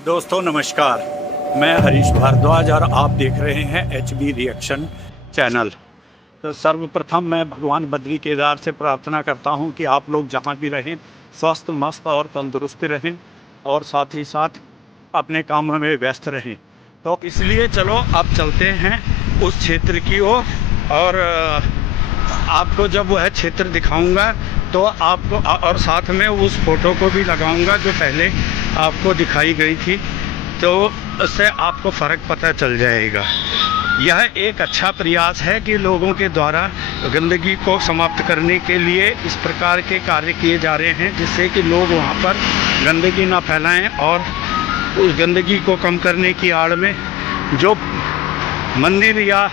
दोस्तों नमस्कार, मैं हरीश भारद्वाज और आप देख रहे हैं HB रिएक्शन चैनल। तो सर्वप्रथम मैं भगवान बद्री केदार से प्रार्थना करता हूं कि आप लोग जहां भी रहें स्वस्थ मस्त और तंदुरुस्त रहें और साथ ही साथ अपने कामों में व्यस्त रहें। तो इसलिए चलो अब चलते हैं उस क्षेत्र की ओर और आपको जब वह क्षेत्र दिखाऊंगा तो आपको और साथ में उस फ़ोटो को भी लगाऊंगा जो पहले आपको दिखाई गई थी, तो उससे आपको फ़र्क पता चल जाएगा। यह एक अच्छा प्रयास है कि लोगों के द्वारा गंदगी को समाप्त करने के लिए इस प्रकार के कार्य किए जा रहे हैं, जिससे कि लोग वहाँ पर गंदगी ना फैलाएं और उस गंदगी को कम करने की आड़ में जो मंदिर या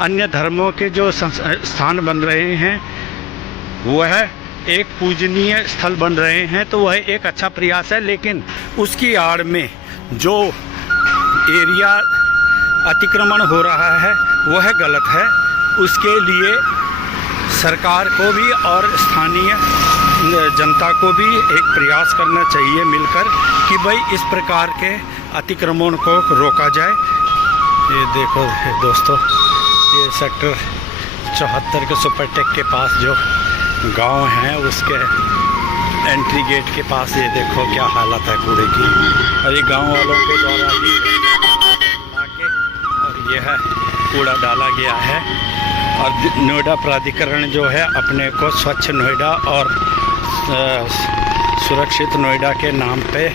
अन्य धर्मों के जो स्थान बन रहे हैं वह एक पूजनीय स्थल बन रहे हैं, तो वह एक अच्छा प्रयास है। लेकिन उसकी आड़ में जो एरिया अतिक्रमण हो रहा है वह गलत है। उसके लिए सरकार को भी और स्थानीय जनता को भी एक प्रयास करना चाहिए मिलकर कि भाई इस प्रकार के अतिक्रमण को रोका जाए। ये देखो दोस्तों, ये सेक्टर 74 के सुपरटेक के पास जो गांव है उसके एंट्री गेट के पास ये देखो क्या हालत है कूड़े की, और ये गांव वालों के द्वारा ही लाके और यह कूड़ा डाला गया है। और नोएडा प्राधिकरण जो है अपने को स्वच्छ नोएडा और सुरक्षित नोएडा के नाम पे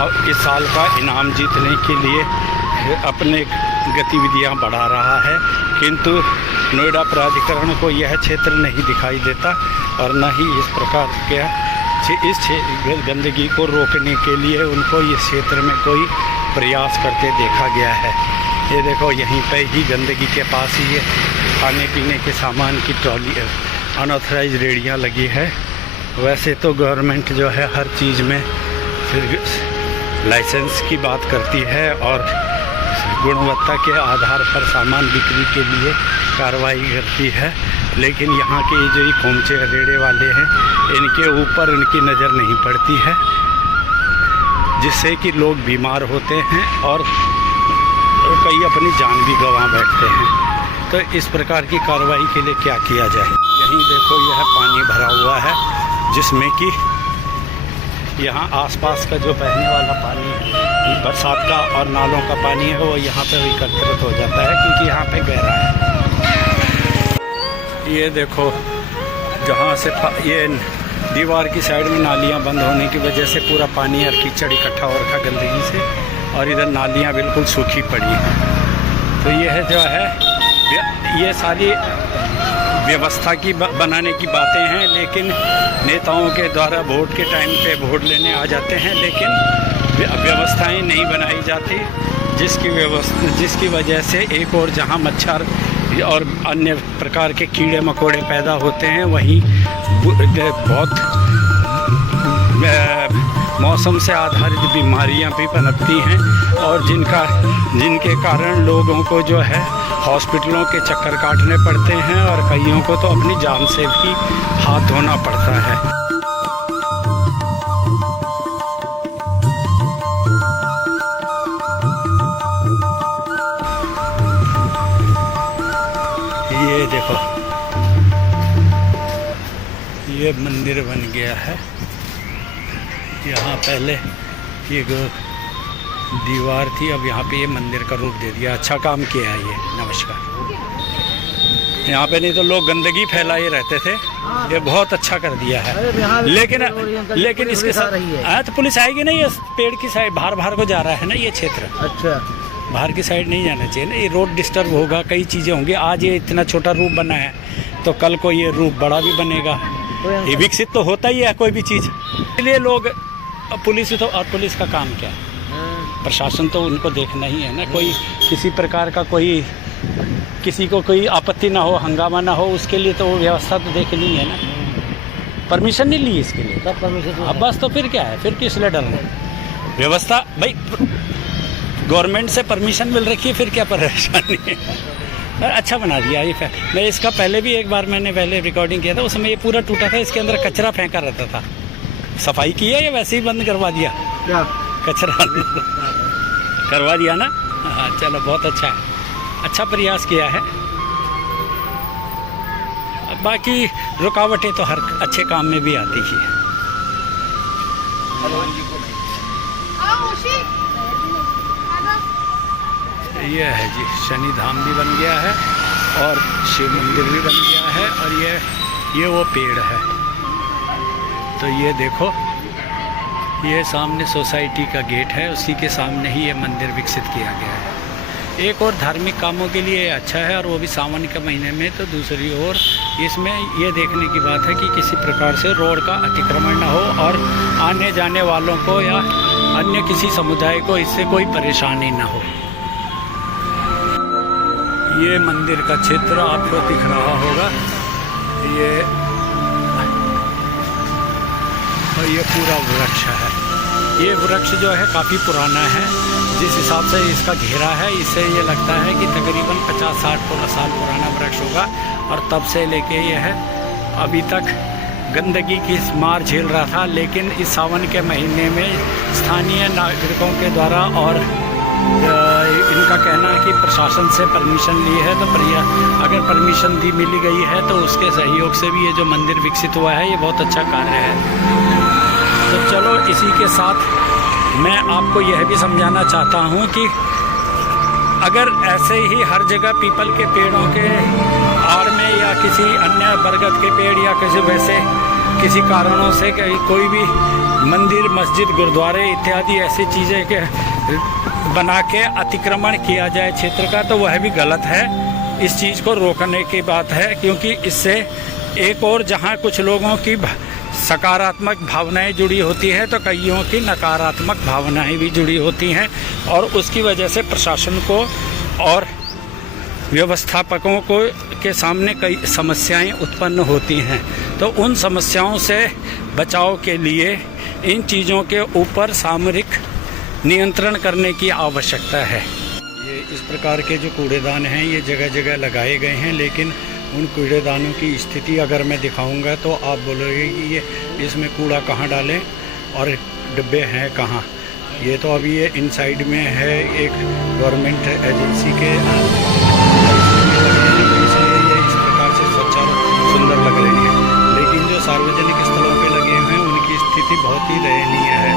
और इस साल का इनाम जीतने के लिए अपने गतिविधियां बढ़ा रहा है, किंतु नोएडा प्राधिकरण को यह क्षेत्र नहीं दिखाई देता और न ही इस प्रकार के इस गंदगी को रोकने के लिए उनको इस क्षेत्र में कोई प्रयास करते देखा गया है। ये देखो यहीं पे ही गंदगी के पास ही ये खाने पीने के सामान की ट्रॉली अनऑथराइज रेडियाँ लगी है। वैसे तो गवर्नमेंट जो है हर चीज़ में लाइसेंस की बात करती है और गुणवत्ता के आधार पर सामान बिक्री के लिए कार्रवाई करती है, लेकिन यहाँ के जो ये खोमचे रेड़े वाले हैं इनके ऊपर इनकी नज़र नहीं पड़ती है, जिससे कि लोग बीमार होते हैं और कई अपनी जान भी गंवा बैठते हैं। तो इस प्रकार की कार्रवाई के लिए क्या किया जाए। यहीं देखो यह पानी भरा हुआ है, जिसमें कि यहाँ आसपास का जो बहने वाला पानी है बरसात का और नालों का पानी है वो यहाँ पे एकत्रित हो जाता है, क्योंकि यहाँ पे गहरा है। ये देखो जहाँ से ये दीवार की साइड में नालियाँ बंद होने की वजह से पूरा पानी और कीचड़ इकट्ठा हो रखा गंदगी से, और इधर नालियाँ बिल्कुल सूखी पड़ी हैं। तो यह जो है ये सारी व्यवस्था की बनाने की बातें हैं, लेकिन नेताओं के द्वारा वोट के टाइम पे वोट लेने आ जाते हैं, लेकिन व्यवस्थाएं नहीं बनाई जाती, जिसकी वजह से एक और जहां मच्छर और अन्य प्रकार के कीड़े मकोड़े पैदा होते हैं, वहीं बहुत मौसम से आधारित बीमारियां भी पनपती हैं और जिनके कारण लोगों को जो है हॉस्पिटलों के चक्कर काटने पड़ते हैं और कईयों को तो अपनी जान से भी हाथ धोना पड़ता है। ये देखो ये मंदिर बन गया है। यहाँ पहले ये दीवार थी, अब यहाँ पे ये मंदिर का रूप दे दिया। अच्छा काम किया है ये। नमस्कार। यहाँ पे नहीं तो लोग गंदगी फैलाए रहते थे, ये बहुत अच्छा कर दिया है। लेकिन इसके साथ तो पुलिस आएगी नहीं, ये पेड़ की साइड बाहर को जा रहा है ना ये क्षेत्र। अच्छा, बाहर की साइड नहीं जाना चाहिए ना, ये रोड डिस्टर्ब होगा, कई चीज़ें होंगी। आज ये इतना छोटा रूप बना है तो कल को ये रूप बड़ा भी बनेगा। ये विकसित तो होता ही है कोई भी चीज़, इसलिए लोग पुलिस तो और पुलिस का काम क्या है, प्रशासन तो उनको देखना ही है ना। कोई किसी प्रकार का किसी को कोई आपत्ति ना हो, हंगामा ना हो, उसके लिए तो वो व्यवस्था तो देखनी है ना। परमिशन नहीं ली इसके लिए, सब परमिशन। अब बस तो फिर क्या है, फिर किस लिए डरना। व्यवस्था भाई गवर्नमेंट से परमिशन मिल रखी है, फिर क्या परेशानी है। अच्छा बना दिया ये। मैं इसका पहले भी एक बार मैंने रिकॉर्डिंग किया था, उसमें ये पूरा टूटा था, इसके अंदर कचरा फेंका रहता था। सफाई की है या वैसे ही बंद करवा दिया? क्या कचरा करवा दिया ना? हाँ, चलो बहुत अच्छा है, अच्छा प्रयास किया है। बाकी रुकावटें तो हर अच्छे काम में भी आती ही है। ये है जी, शनि धाम भी बन गया है और शिव मंदिर भी बन गया है, और ये वो पेड़ है। तो ये देखो, ये सामने सोसाइटी का गेट है, उसी के सामने ही ये मंदिर विकसित किया गया है। एक और धार्मिक कामों के लिए अच्छा है, और वो भी सावन के महीने में। तो दूसरी ओर इसमें ये देखने की बात है कि किसी प्रकार से रोड का अतिक्रमण न हो, और आने जाने वालों को या अन्य किसी समुदाय को इससे कोई परेशानी न हो। ये मंदिर का क्षेत्र आपको दिख रहा होगा, ये पूरा वृक्ष है। ये वृक्ष जो है काफ़ी पुराना है, जिस हिसाब से इसका घेरा है, इससे ये लगता है कि तकरीबन 50-60 साल पुराना वृक्ष होगा। और तब से लेके यह है अभी तक गंदगी की मार झेल रहा था, लेकिन इस सावन के महीने में स्थानीय नागरिकों के द्वारा और इनका कहना है कि प्रशासन से परमिशन ली है, तो अगर परमिशन मिली गई है तो उसके सहयोग से भी ये जो मंदिर विकसित हुआ है, ये बहुत अच्छा कार्य है। तो चलो, इसी के साथ मैं आपको यह भी समझाना चाहता हूँ कि अगर ऐसे ही हर जगह पीपल के पेड़ों के आड़ में या किसी अन्य बरगद के पेड़ या किसी कारणों से कोई भी मंदिर, मस्जिद, गुरुद्वारे इत्यादि ऐसी चीज़ें के बना के अतिक्रमण किया जाए क्षेत्र का, तो वह भी गलत है। इस चीज़ को रोकने की बात है, क्योंकि इससे एक और जहाँ कुछ लोगों की सकारात्मक भावनाएं जुड़ी होती है, तो कईयों की नकारात्मक भावनाएं भी जुड़ी होती हैं, और उसकी वजह से प्रशासन को और व्यवस्थापकों को के सामने कई समस्याएं उत्पन्न होती हैं। तो उन समस्याओं से बचाव के लिए इन चीज़ों के ऊपर सामरिक नियंत्रण करने की आवश्यकता है। ये इस प्रकार के जो कूड़ेदान हैं, ये जगह जगह लगाए गए हैं, लेकिन उन कूड़ेदानों की स्थिति अगर मैं दिखाऊंगा तो आप बोलोगे कि ये इसमें कूड़ा कहाँ डालें और डिब्बे हैं कहाँ। ये तो अभी ये इनसाइड में है, एक गवर्नमेंट एजेंसी के इसलिए ये इस प्रकार से स्वच्छ और सुंदर लग रही है, लेकिन जो सार्वजनिक स्थलों पे लगे हुए हैं उनकी स्थिति बहुत ही दयनीय है।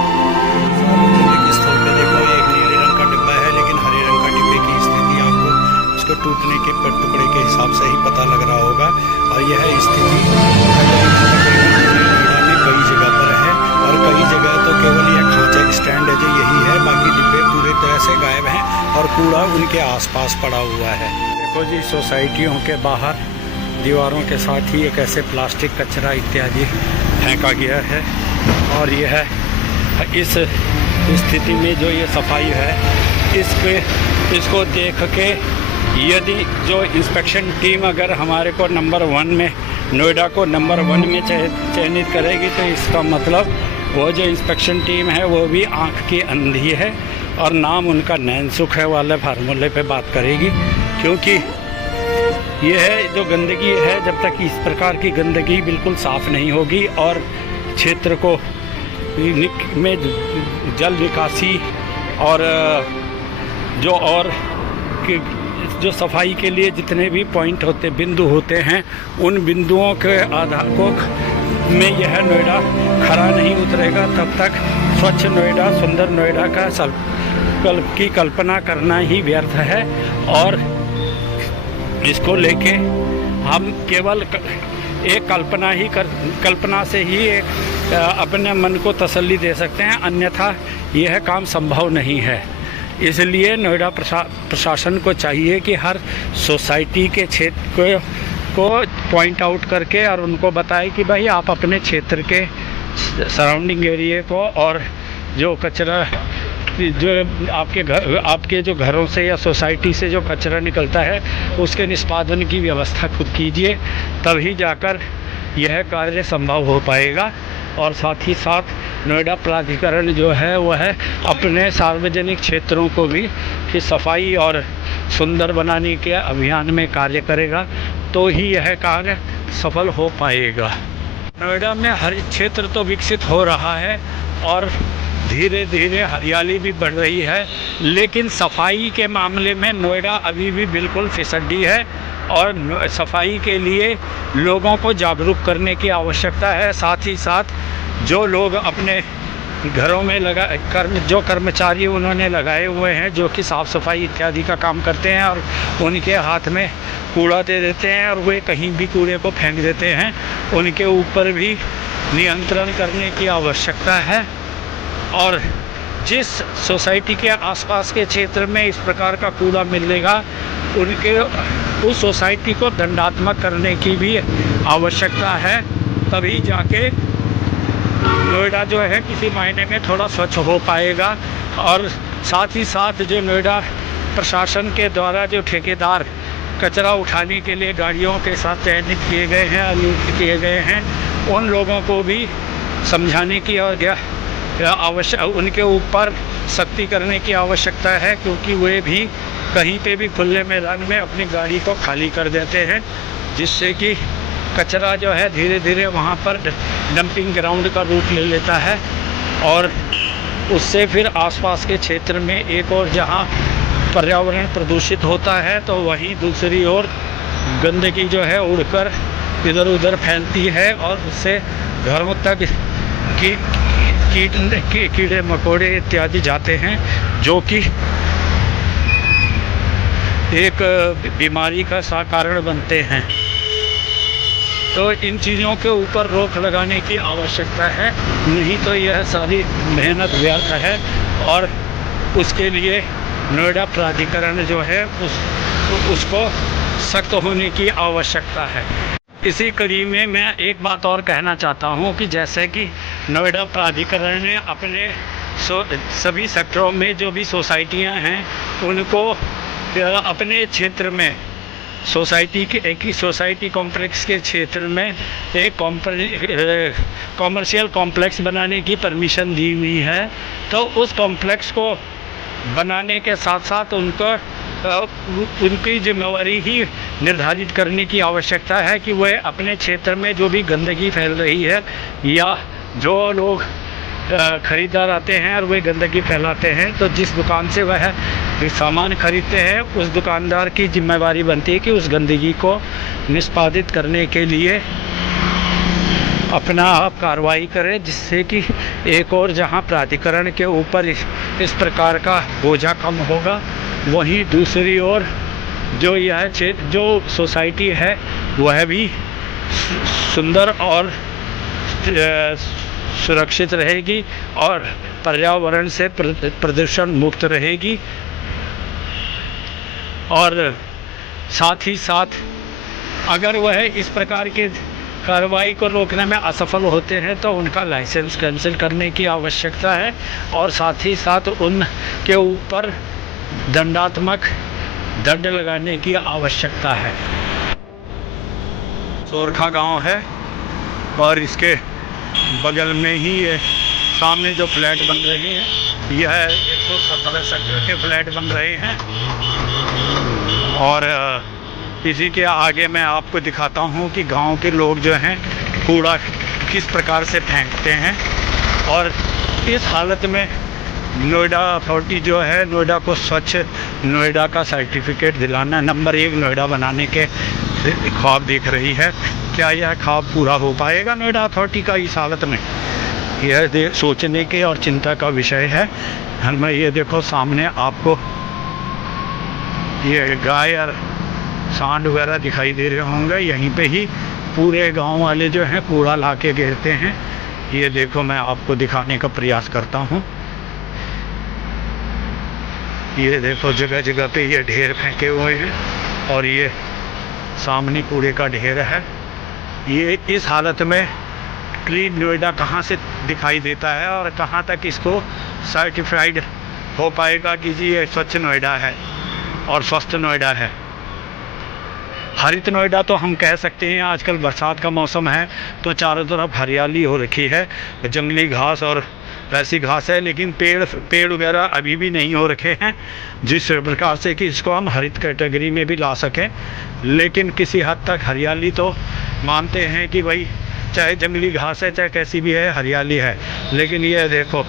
सार्वजनिक स्थल पे देखो, ये एक नीले रंग का डिब्बा है, लेकिन हरे रंग का डिब्बे की स्थिति आपको उसके टूटने के टुकड़े के हिसाब से ही पता लग रहा होगा। और यह स्थिति नोएडा में कई जगह पर है, और कई जगह तो केवल यह खांचा स्टैंड है जो यही है, बाकी डिब्बे पूरी तरह से गायब हैं और कूड़ा उनके आसपास पड़ा हुआ है। देखो जी, सोसाइटियों के बाहर दीवारों के साथ ही एक ऐसे प्लास्टिक कचरा इत्यादि फेंका गया है, और यह इस स्थिति में जो ये सफाई है, इसको देख के यदि जो इंस्पेक्शन टीम अगर हमारे को नंबर 1 में, नोएडा को नंबर 1 में चयनित करेगी, तो इसका मतलब वो जो इंस्पेक्शन टीम है वो भी आँख की अंधी है, और नाम उनका नैनसुख है वाले फार्मूले पे बात करेगी। क्योंकि ये है जो गंदगी है, जब तक इस प्रकार की गंदगी बिल्कुल साफ़ नहीं होगी और क्षेत्र को में जल निकासी और जो सफाई के लिए जितने भी पॉइंट होते, बिंदु होते हैं, उन बिंदुओं के आधार को में यह नोएडा खरा नहीं उतरेगा, तब तक स्वच्छ नोएडा, सुंदर नोएडा की कल्पना करना ही व्यर्थ है। और इसको लेके हम केवल एक कल्पना से ही एक अपने मन को तसल्ली दे सकते हैं, अन्यथा यह काम संभव नहीं है। इसलिए नोएडा प्रशासन को चाहिए कि हर सोसाइटी के क्षेत्र को पॉइंट आउट करके और उनको बताए कि भाई आप अपने क्षेत्र के सराउंडिंग एरिया को और जो कचरा जो आपके जो घरों से या सोसाइटी से जो कचरा निकलता है उसके निष्पादन की व्यवस्था खुद कीजिए, तभी जाकर यह कार्य संभव हो पाएगा। और साथ ही साथ नोएडा प्राधिकरण जो है वह अपने सार्वजनिक क्षेत्रों को भी कि सफाई और सुंदर बनाने के अभियान में कार्य करेगा, तो ही यह कार्य सफल हो पाएगा। नोएडा में हर क्षेत्र तो विकसित हो रहा है और धीरे धीरे हरियाली भी बढ़ रही है, लेकिन सफाई के मामले में नोएडा अभी भी बिल्कुल फिसड्डी है और सफाई के लिए लोगों को जागरूक करने की आवश्यकता है। साथ ही साथ जो लोग अपने घरों में जो कर्मचारी उन्होंने लगाए हुए हैं जो कि साफ़ सफाई इत्यादि का काम करते हैं और उनके हाथ में कूड़ा दे देते हैं और वे कहीं भी कूड़े को फेंक देते हैं, उनके ऊपर भी नियंत्रण करने की आवश्यकता है। और जिस सोसाइटी के आसपास के क्षेत्र में इस प्रकार का कूड़ा मिलेगा उस सोसाइटी को दंडात्मक करने की भी आवश्यकता है, तभी जाके नोएडा जो है किसी मायने में थोड़ा स्वच्छ हो पाएगा। और साथ ही साथ जो नोएडा प्रशासन के द्वारा जो ठेकेदार कचरा उठाने के लिए गाड़ियों के साथ चयनित किए गए हैं, नियुक्त किए गए हैं, उन लोगों को भी समझाने की और उनके ऊपर सख्ती करने की आवश्यकता है, क्योंकि वे भी कहीं पे भी खुले मैदान में अपनी गाड़ी को खाली कर देते हैं, जिससे कि कचरा जो है धीरे धीरे वहाँ पर डंपिंग ग्राउंड का रूप ले लेता है और उससे फिर आसपास के क्षेत्र में एक और जहाँ पर्यावरण प्रदूषित होता है तो वहीं दूसरी ओर गंदगी जो है उड़कर इधर उधर फैलती है और उससे घरों तक कीड़े मकोड़े इत्यादि जाते हैं, जो कि एक बीमारी का कारण बनते हैं। तो इन चीज़ों के ऊपर रोक लगाने की आवश्यकता है, नहीं तो यह सारी मेहनत व्यर्थ है और उसके लिए नोएडा प्राधिकरण जो है उसको सख्त होने की आवश्यकता है। इसी कड़ी में मैं एक बात और कहना चाहता हूँ कि जैसे कि नोएडा प्राधिकरण ने अपने सभी सेक्टरों में जो भी सोसाइटियाँ हैं उनको अपने क्षेत्र में सोसाइटी के एक ही सोसाइटी कॉम्प्लेक्स के क्षेत्र में एक कॉमर्शियल कॉम्प्लेक्स बनाने की परमिशन दी हुई है। तो उस कॉम्प्लेक्स को बनाने के साथ साथ उनकी जिम्मेवारी ही निर्धारित करने की आवश्यकता है कि वह अपने क्षेत्र में जो भी गंदगी फैल रही है या जो लोग ख़रीदार आते हैं और वे गंदगी फैलाते हैं, तो जिस दुकान से वह सामान खरीदते हैं उस दुकानदार की जिम्मेवारी बनती है कि उस गंदगी को निष्पादित करने के लिए अपना आप कार्रवाई करें, जिससे कि एक और जहां प्राधिकरण के ऊपर इस प्रकार का बोझा कम होगा, वहीं दूसरी ओर जो सोसाइटी है वह भी सुंदर और सुरक्षित रहेगी और पर्यावरण से प्रदूषण मुक्त रहेगी। और साथ ही साथ अगर वह इस प्रकार के कार्रवाई को रोकने में असफल होते हैं तो उनका लाइसेंस कैंसिल करने की आवश्यकता है और साथ ही साथ उनके ऊपर दंडात्मक दंड लगाने की आवश्यकता है। सोरखा गांव है और इसके बगल में ही ये सामने जो फ्लैट बन रहे हैं यह 117 सेक्टर के फ्लैट बन रहे हैं। और इसी के आगे मैं आपको दिखाता हूँ कि गांव के लोग जो हैं कूड़ा किस प्रकार से फेंकते हैं। और इस हालत में नोएडा अथॉरिटी जो है नोएडा को स्वच्छ नोएडा का सर्टिफिकेट दिलाना, नंबर 1 नोएडा बनाने के ख्वाब देख रही है। क्या यह ख्वाब पूरा हो पाएगा नोएडा अथॉरिटी का इस हालत में? यह सोचने के और चिंता का विषय है। हमें ये देखो सामने आपको ये गाय और सांड वगैरह दिखाई दे रहे होंगे, यहीं पे ही पूरे गांव वाले जो हैं कूड़ा ला के गिरते हैं। ये देखो मैं आपको दिखाने का प्रयास करता हूँ। ये देखो जगह जगह पे ये ढेर फेंके हुए हैं और ये सामने कूड़े का ढेर है। ये इस हालत में क्लीन नोएडा कहाँ से दिखाई देता है और कहाँ तक इसको सर्टिफाइड हो पाएगा कि जी ये स्वच्छ नोएडा है और स्वस्थ नोएडा है। हरित नोएडा तो हम कह सकते हैं। आजकल बरसात का मौसम है तो चारों तरफ हरियाली हो रखी है, जंगली घास और वैसी घास है, लेकिन पेड़ वगैरह अभी भी नहीं हो रखे हैं जिस प्रकार से कि इसको हम हरित कैटेगरी में भी ला सकें। लेकिन किसी हद तक हरियाली तो मानते हैं कि भाई चाहे जंगली घास है चाहे कैसी भी है हरियाली है। लेकिन ये देखो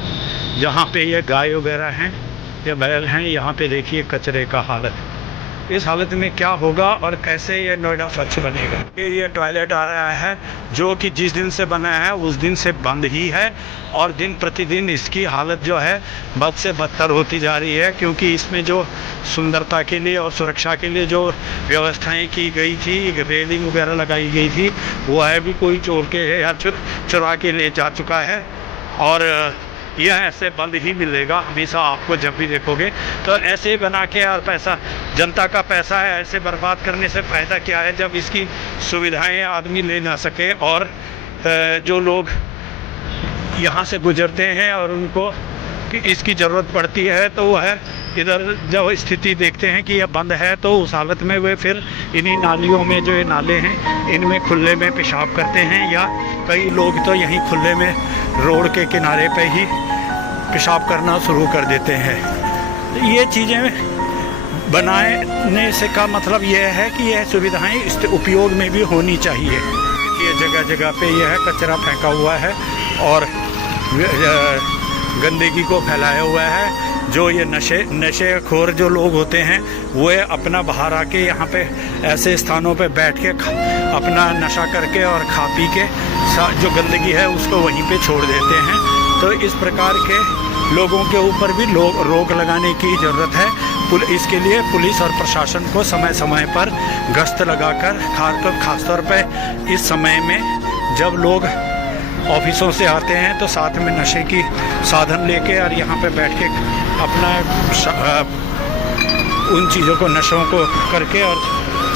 जहाँ पे ये गाय वगैरह हैं, ये बैल हैं, यहाँ पे देखिए कचरे का हालत। इस हालत में क्या होगा और कैसे ये नोएडा स्वच्छ बनेगा। ये टॉयलेट आ रहा है जो कि जिस दिन से बना है उस दिन से बंद ही है, और दिन प्रतिदिन इसकी हालत जो है बद से बदतर होती जा रही है, क्योंकि इसमें जो सुंदरता के लिए और सुरक्षा के लिए जो व्यवस्थाएं की गई थी, रेलिंग वगैरह लगाई गई थी, वो है भी कोई चोर के या चुरा के ले जा चुका है। और यह ऐसे बंद ही मिलेगा हमेशा आपको, जब भी देखोगे तो ऐसे ही बना के, और पैसा जनता का पैसा है, ऐसे बर्बाद करने से फ़ायदा क्या है जब इसकी सुविधाएं आदमी ले ना सके। और जो लोग यहाँ से गुजरते हैं और उनको कि इसकी ज़रूरत पड़ती है तो वह इधर जब स्थिति देखते हैं कि यह बंद है तो उस हालत में वे फिर इन्हीं नालियों में, जो ये नाले हैं इनमें खुले में पेशाब करते हैं, या कई लोग तो यहीं खुले में रोड के किनारे पे ही पेशाब करना शुरू कर देते हैं। ये चीज़ें बनाने से का मतलब यह है कि यह सुविधाएं इस उपयोग में भी होनी चाहिए। ये जगह जगह पे यह कचरा फेंका हुआ है और गंदगी को फैलाया हुआ है। जो ये नशेखोर जो लोग होते हैं वो अपना बाहर आके यहाँ पे ऐसे स्थानों पे बैठ के अपना नशा करके और खा पी के जो गंदगी है उसको वहीं पे छोड़ देते हैं। तो इस प्रकार के लोगों के ऊपर भी रोक लगाने की ज़रूरत है। इसके लिए पुलिस और प्रशासन को समय समय पर गश्त लगाकर, खासतौर पे इस समय में जब लोग ऑफिसों से आते हैं तो साथ में नशे की साधन लेके और यहाँ पे बैठ के अपना उन चीज़ों को, नशों को करके और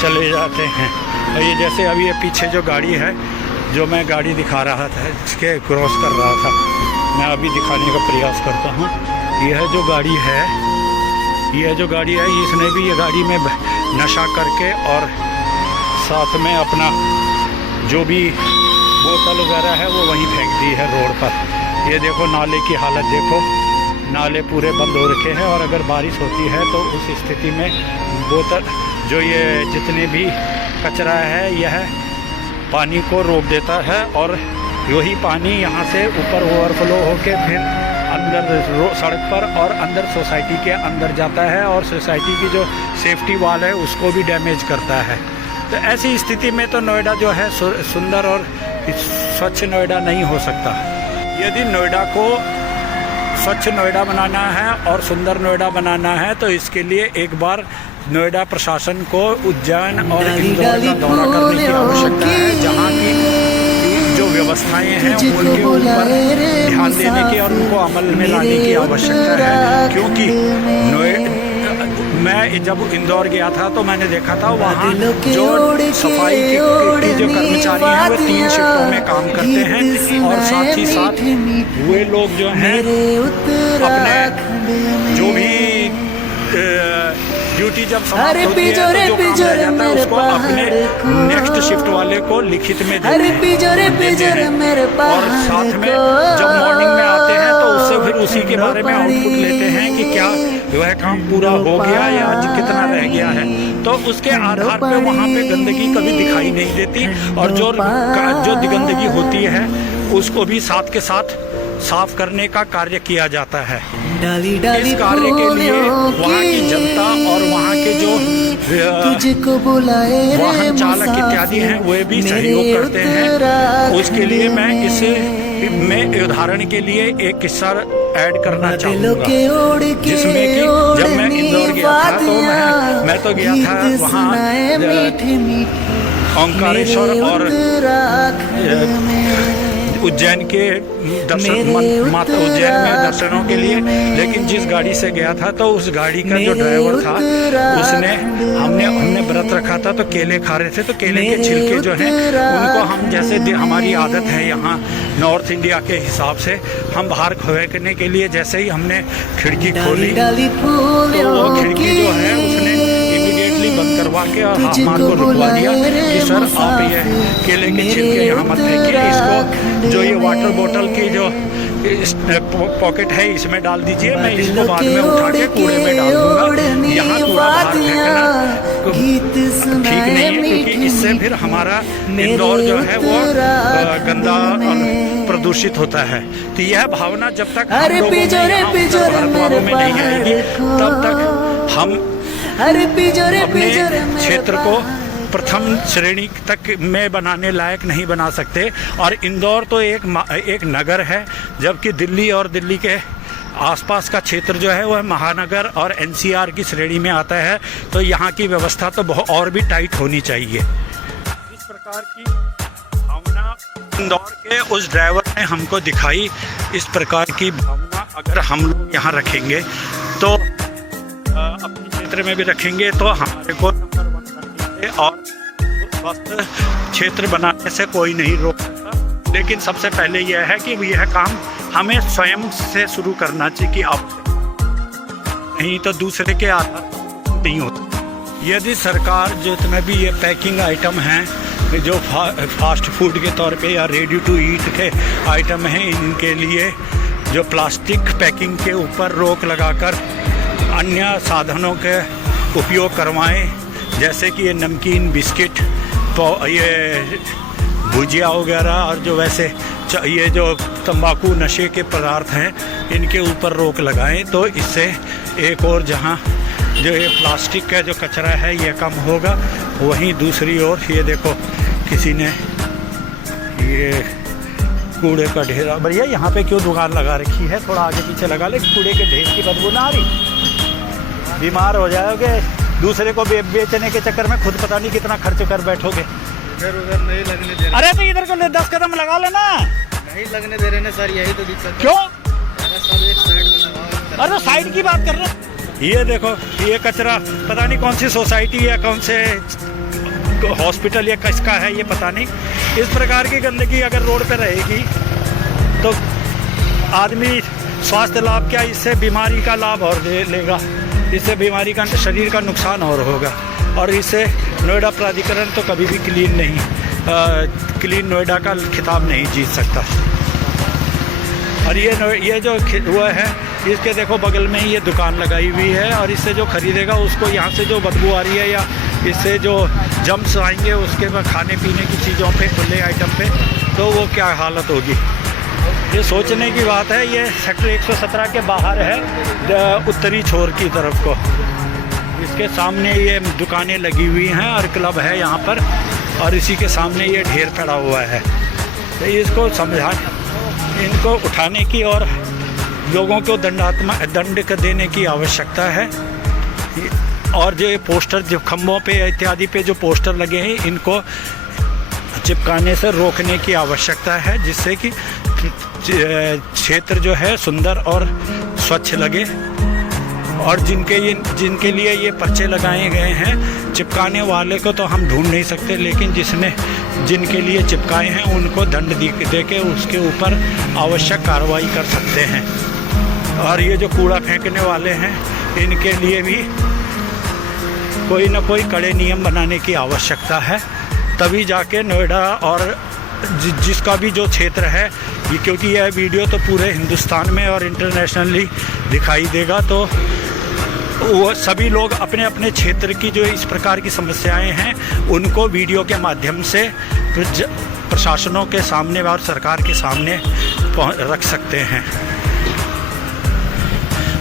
चले जाते हैं। और ये जैसे अभी ये पीछे जो गाड़ी है, जो मैं गाड़ी दिखा रहा था, इसके क्रॉस कर रहा था, मैं अभी दिखाने का प्रयास करता हूँ। यह जो गाड़ी है, इसने भी ये गाड़ी में नशा करके और साथ में अपना जो भी बोतल वगैरह है वो वहीं फेंक दी है रोड पर। ये देखो नाले की हालत देखो, नाले पूरे बंद हो रखे हैं, और अगर बारिश होती है तो उस स्थिति में बोतल जो ये जितने भी कचरा है यह पानी को रोक देता है, और वही पानी यहाँ से ऊपर ओवरफ्लो होके फिर अंदर सड़क पर और अंदर सोसाइटी के अंदर जाता है, और सोसाइटी की जो सेफ्टी वाल है उसको भी डैमेज करता है। तो ऐसी स्थिति में तो नोएडा जो है सुंदर और स्वच्छ नोएडा नहीं हो सकता। यदि नोएडा को स्वच्छ नोएडा बनाना है और सुंदर नोएडा बनाना है तो इसके लिए एक बार नोएडा प्रशासन को उज्जैन और इंदौर का दौरा करने की आवश्यकता है, जहाँ की जो व्यवस्थाएं हैं उनके ऊपर ध्यान देने की और उनको अमल में लाने की आवश्यकता है। क्योंकि मैं जब इंदौर गया था तो मैंने देखा था वहाँ जो सफाई के जो कर्मचारी हैं वो 3 शिफ्टों में काम करते हैं, और साथ ही साथ वे लोग जो हैं अपने जो भी ड्यूटी जब समाप्त होती है तो जो काम रह जाता है उसको अपने नेक्स्ट शिफ्ट वाले को लिखित में देते हैं, और साथ में जब मॉर्निंग में आते हैं तो उससे फिर उसी के बारे में आउटपुट लेते हैं कि क्या वह काम पूरा हो गया या आज कितना रह गया है। तो उसके आधार पे वहाँ पे गंदगी कभी दिखाई नहीं देती, और जो गंदगी होती है उसको भी साथ के साथ साफ करने का कार्य किया जाता है। इस कार्य के लिए वहाँ की जनता और वहाँ के जो वाहन चालक इत्यादि हैं वे भी सहयोग करते हैं। उसके लिए मैं उदाहरण के लिए एक किस्सा ऐड करना चाहूँगा, जिसमें कि जब मैं इंदौर गया था तो मैं तो गया था वहाँ ओंकारेश्वर और उज्जैन के माता उज्जैन में दर्शनों के लिए। लेकिन जिस गाड़ी से गया था तो उस गाड़ी का जो ड्राइवर था उसने हमने व्रत रखा था तो केले खा रहे थे, तो केले के छिलके जो हैं उनको हम जैसे हमारी आदत है यहाँ नॉर्थ इंडिया के हिसाब से हम बाहर फेंकने के लिए जैसे ही हमने खिड़की खोली तो वो खिड़की जो है उसने इमीडिएटली बंद करवा रुकवा के और हमारे को रुकवा दिया कि सर आप ये केले के छिलके यहाँ मत फेंकिए, इसको जो ये वाटर बोतल की जो पॉकेट है इसमें डाल दीजिए, मैं इसको बाद में उठा के कूड़े में डाल दूंगा। यहाँ कूड़ा बाहर फेंकना ठीक नहीं है, क्योंकि इससे फिर हमारा इंदौर जो है वो गंदा और प्रदूषित होता है। तो यह भावना जब तक हम लोगों में नहीं आएगी तब तक हम अपने क्षेत्र को प्रथम श्रेणी तक में बनाने लायक नहीं बना सकते। और इंदौर तो एक नगर है, जबकि दिल्ली और दिल्ली के आसपास का क्षेत्र जो है वह महानगर और एनसीआर की श्रेणी में आता है। तो यहाँ की व्यवस्था तो बहुत और भी टाइट होनी चाहिए। इस प्रकार की भावना इंदौर के उस ड्राइवर ने हमको दिखाई। इस प्रकार की भावना अगर हम लोग यहाँ रखेंगे तो अपने क्षेत्र में भी रखेंगे तो हमारे को नंबर 1 रखेंगे और स्वस्थ क्षेत्र बनाने से कोई नहीं रोक सकता। लेकिन सबसे पहले यह है कि यह काम हमें स्वयं से शुरू करना चाहिए कि अब नहीं तो दूसरे के आधार नहीं होता। यदि सरकार जितने भी ये पैकिंग आइटम हैं जो फास्ट फूड के तौर पे या रेडी टू ईट के आइटम हैं, इनके लिए जो प्लास्टिक पैकिंग के ऊपर रोक लगाकर अन्य साधनों के उपयोग करवाएं, जैसे कि ये नमकीन, बिस्किट, तो ये भुजिया वगैरह और जो वैसे ये जो तंबाकू नशे के पदार्थ हैं इनके ऊपर रोक लगाएं, तो इससे एक और जहां जो ये प्लास्टिक का जो कचरा है ये कम होगा। वहीं दूसरी ओर ये देखो किसी ने ये कूड़े का ढेर, भैया यहाँ पे क्यों दुकान लगा रखी है, थोड़ा आगे पीछे लगा ले, कूड़े के ढेर की बदबू ना आ रही, बीमार हो जाओगे। दूसरे को बेचने के चक्कर में खुद पता नहीं कितना खर्च कर बैठोगे। इधर उधर नहीं लगने दे रहे। अरे तो इधर को 10 कदम लगा लेना। नहीं लगने दे रहे हैं सर, यही तो दिक्कत है। क्यों? सब एक साइड में लगाओ। अरे साइड की बात कर रहे हैं। ये देखो ये कचरा पता नहीं कौन सी सोसाइटी या कौन से हॉस्पिटल या किसका है ये पता नहीं। इस प्रकार की गंदगी अगर रोड पे रहेगी तो आदमी स्वास्थ्य लाभ क्या, इससे बीमारी का लाभ और लेगा, इससे बीमारी का शरीर का नुकसान और होगा। और इससे नोएडा प्राधिकरण तो कभी भी क्लीन नोएडा का खिताब नहीं जीत सकता। और ये जो हुआ है इसके देखो बगल में ही ये दुकान लगाई हुई है, और इससे जो खरीदेगा उसको यहाँ से जो बदबू आ रही है या इससे जो जम्स आएंगे उसके बाद खाने पीने की चीज़ों पे, खुले आइटम पे, तो वो क्या हालत होगी। ये सोचने की बात है। ये सेक्टर 117 के बाहर है, उत्तरी छोर की तरफ को। इसके सामने ये दुकानें लगी हुई हैं और क्लब है यहाँ पर, और इसी के सामने ये ढेर पड़ा हुआ है। तो इसको समझा, इनको उठाने की और लोगों को दंड देने की आवश्यकता है। और जो ये पोस्टर जो खम्भों पे इत्यादि पे जो पोस्टर लगे हैं इनको चिपकाने से रोकने की आवश्यकता है, जिससे कि क्षेत्र जो है सुंदर और स्वच्छ लगे। और जिनके लिए ये पर्चे लगाए गए हैं, चिपकाने वाले को तो हम ढूंढ नहीं सकते, लेकिन जिनके लिए चिपकाए हैं उनको दंड दे के उसके ऊपर आवश्यक कार्रवाई कर सकते हैं। और ये जो कूड़ा फेंकने वाले हैं इनके लिए भी कोई ना कोई कड़े नियम बनाने की आवश्यकता है, तभी जाके नोएडा और जिसका भी जो क्षेत्र है, क्योंकि यह वीडियो तो पूरे हिंदुस्तान में और इंटरनेशनली दिखाई देगा, तो वो सभी लोग अपने अपने क्षेत्र की जो इस प्रकार की समस्याएं हैं उनको वीडियो के माध्यम से प्रशासनों के सामने और सरकार के सामने रख सकते हैं।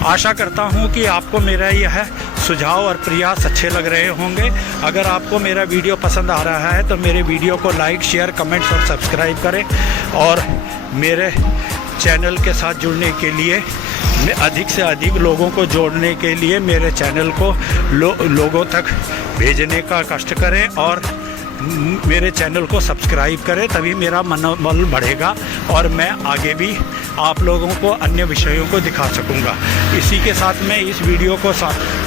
आशा करता हूं कि आपको मेरा यह सुझाव और प्रयास अच्छे लग रहे होंगे। अगर आपको मेरा वीडियो पसंद आ रहा है तो मेरे वीडियो को लाइक, शेयर, कमेंट्स और सब्सक्राइब करें, और मेरे चैनल के साथ जुड़ने के लिए, अधिक से अधिक लोगों को जोड़ने के लिए मेरे चैनल को लोगों तक भेजने का कष्ट करें, और मेरे चैनल को सब्सक्राइब करें, तभी मेरा मनोबल बढ़ेगा और मैं आगे भी आप लोगों को अन्य विषयों को दिखा सकूंगा। इसी के साथ मैं इस वीडियो को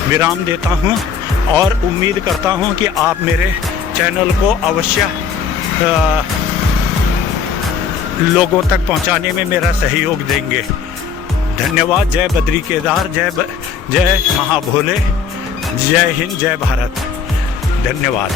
विराम देता हूं, और उम्मीद करता हूं कि आप मेरे चैनल को अवश्य लोगों तक पहुंचाने में मेरा सहयोग देंगे। धन्यवाद। जय बद्री केदार, जय महाभोले, जय हिंद, जय भारत। धन्यवाद।